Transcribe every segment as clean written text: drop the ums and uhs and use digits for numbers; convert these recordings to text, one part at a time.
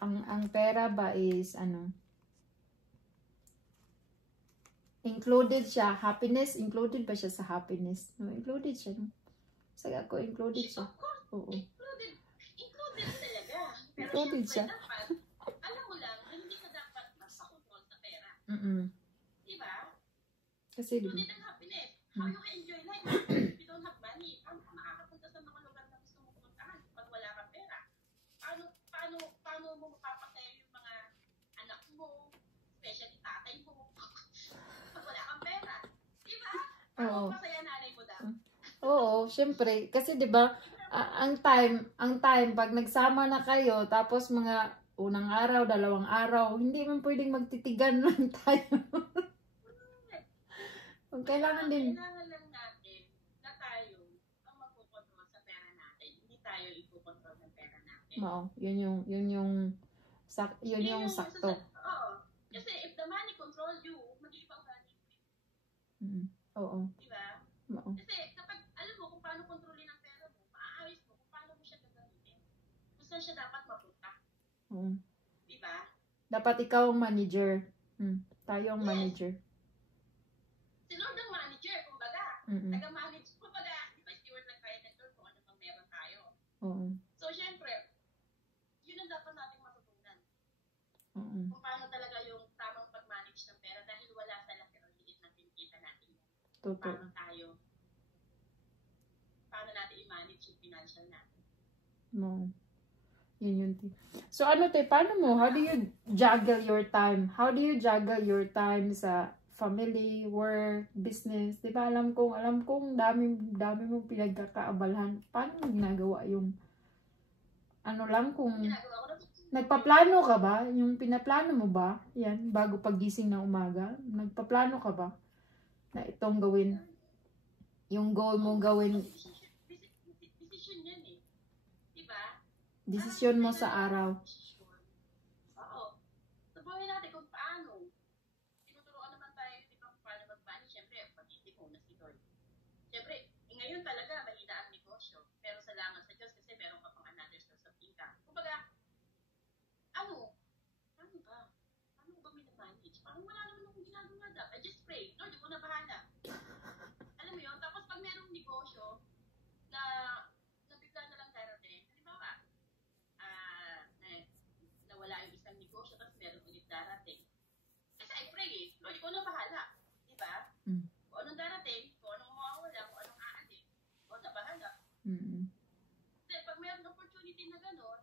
ang pera ba is ano, included siya, happiness, included ba siya sa happiness? No, included siya. No? Sabi ako, included siya. Oo. Included talaga. Pero included siya. Dapat, alam mo lang, hindi ka dapat magpakontrol sa pera. Diba? Kasi included ang happiness. How you can enjoy life if you don't have money? Paano ka makakapunta sa mga lugar na gusto mo pumuntahan pag wala kang pera? Paano mo mapapasaya yung mga anak mo, especially tatay mo, pag wala kang pera? Diba? Paano masaya nanay mo daw? Oo, syempre. Kasi 'di ba, ang time pag nagsama na kayo, tapos mga unang araw, dalawang araw, hindi man pwedeng magtitigan lang tayo. Kailangan din. Kailangan lang natin na tayo ang magpokontrol sa pera natin. Hindi tayo ipokontrol ng pera natin. Oo, yun yung sakto. Oo. Kasi if the money control you, mag-iibang money. Oo. Diba? Oo. Kasi kapag alam mo kung paano kontrolin ang pera mo, maaayos mo kung paano mo siya gagamitin. Kung saan siya dapat mapunta. Diba? Dapat ikaw ang manager. Tayo ang manager. Si Lord ang manager, kumbaga. Taga-manage, kumbaga, di ba steward lang tayo ng Lord kung ano pang meron tayo. So, syempre, yun ang dapat nating matutunan. Kung paano talaga yung tamang pag-manage ng pera dahil wala sa laki o liit na kinikita natin. Paano natin i-manage yung financial natin. Yun. So, paano mo? How do you juggle your time? How do you juggle your time sa family, work, business? Diba alam kong dami mong pinagkakaabalahan. Paano mo ginagawa yung kung nagpaplano ka ba? Yung pinaplano mo ba? Yan, bago pagising ng umaga. Nagpaplano ka ba? Na itong gawin. Yung goal mong gawin. Decision yan eh. Diba? Desisyon mo sa araw. Oo. Sabihin natin kung paano. Tinuturuan naman tayo, di ba, kung paano mag-manage. Siyempre, pag-isip mo na si Lord. Siyempre, ngayon talaga, mahina ang negosyo. Pero salamat sa Diyos kasi meron ka pang another source of income. Kumbaga, paano ba? Paano ba minamanage? Parang wala naman akong ginagawa dapat. I just pray. Lord, ikaw na bahala. Alam mo yun? Tapos pag merong negosyo na bigla na lang darating, halimbawa, nawala yung isang negosyo tapos meron ulit darating. Kasi I pray eh, Lord, ikaw na bahala. Diba? Kung anong darating, kung anong mawawala, kung anong aalis, ikaw na bahala. Kasi pag meron opportunity na gano'n,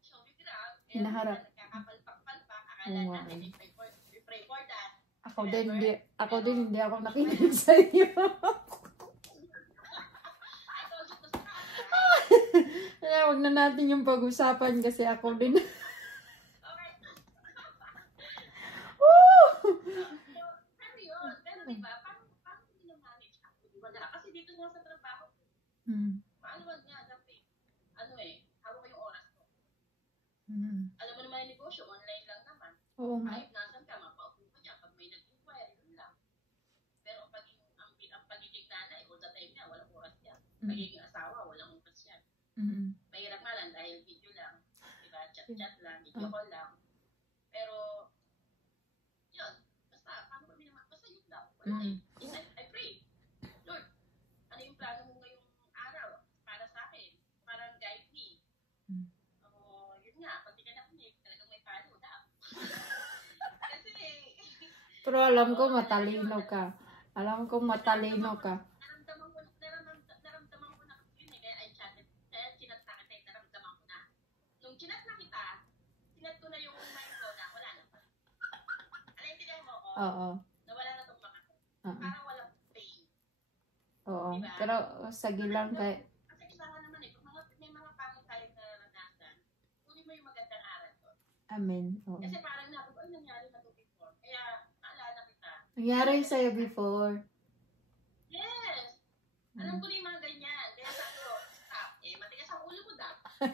show me grab, hinaharap. Nagkakapalpak-palpak, akala natin, we pray for that. Ako din, hindi ako nakikinig sa iyo. Huwag na natin yung pag-usapan kasi ako din. Pero yun, pero diba, paano nila-manage ako? Wala, kasi dito nga sa trabaho, paano ba nga, dapat, hawak ko yung oras ko. Alam mo naman yung negosyo, online lang naman. Kahit nasan ka, mapaupo ko dyan, pag may nag-inquire, yun lang. Pero ang pagiging nanay, all the time niya, walang oras yan. Pagiging asawa, walang oras yan. Mahirap nga lang dahil video lang. Diba? Chat-chat lang, video call lang. Pero, yun. Basta, paano ba naman? Basta yun lang. I pray. Lord, ano yung plano mo ngayong araw para sa akin? Parang guide me. Yun nga, pag di ka nakinig, talagang may palo na. Kasi, pero alam ko matalino ka. Naramdaman ko na yun eh. Kaya I chatted. Kaya chinat na kita, naramdaman ko na. Nung chinat na kita, chinat ko na yung mind ko na wala na pa. Alam mo ko? Oo. Na wala na itong makako. Parang walang pain. Oo. Diba? Pero sige lang kay... Kasi kailangan naman eh. Kung may mga pangit tayo na naranasan, kunin mo yung magandang aral ko. Amen. Oo. Kasi parang nangyari na ito before. Kaya, naalala kita. Nangyari sa'yo before. Yes! Alam ko na yung mga ganyan. Kaya sabi ko, stop. Matigas ang ulo mo dapat.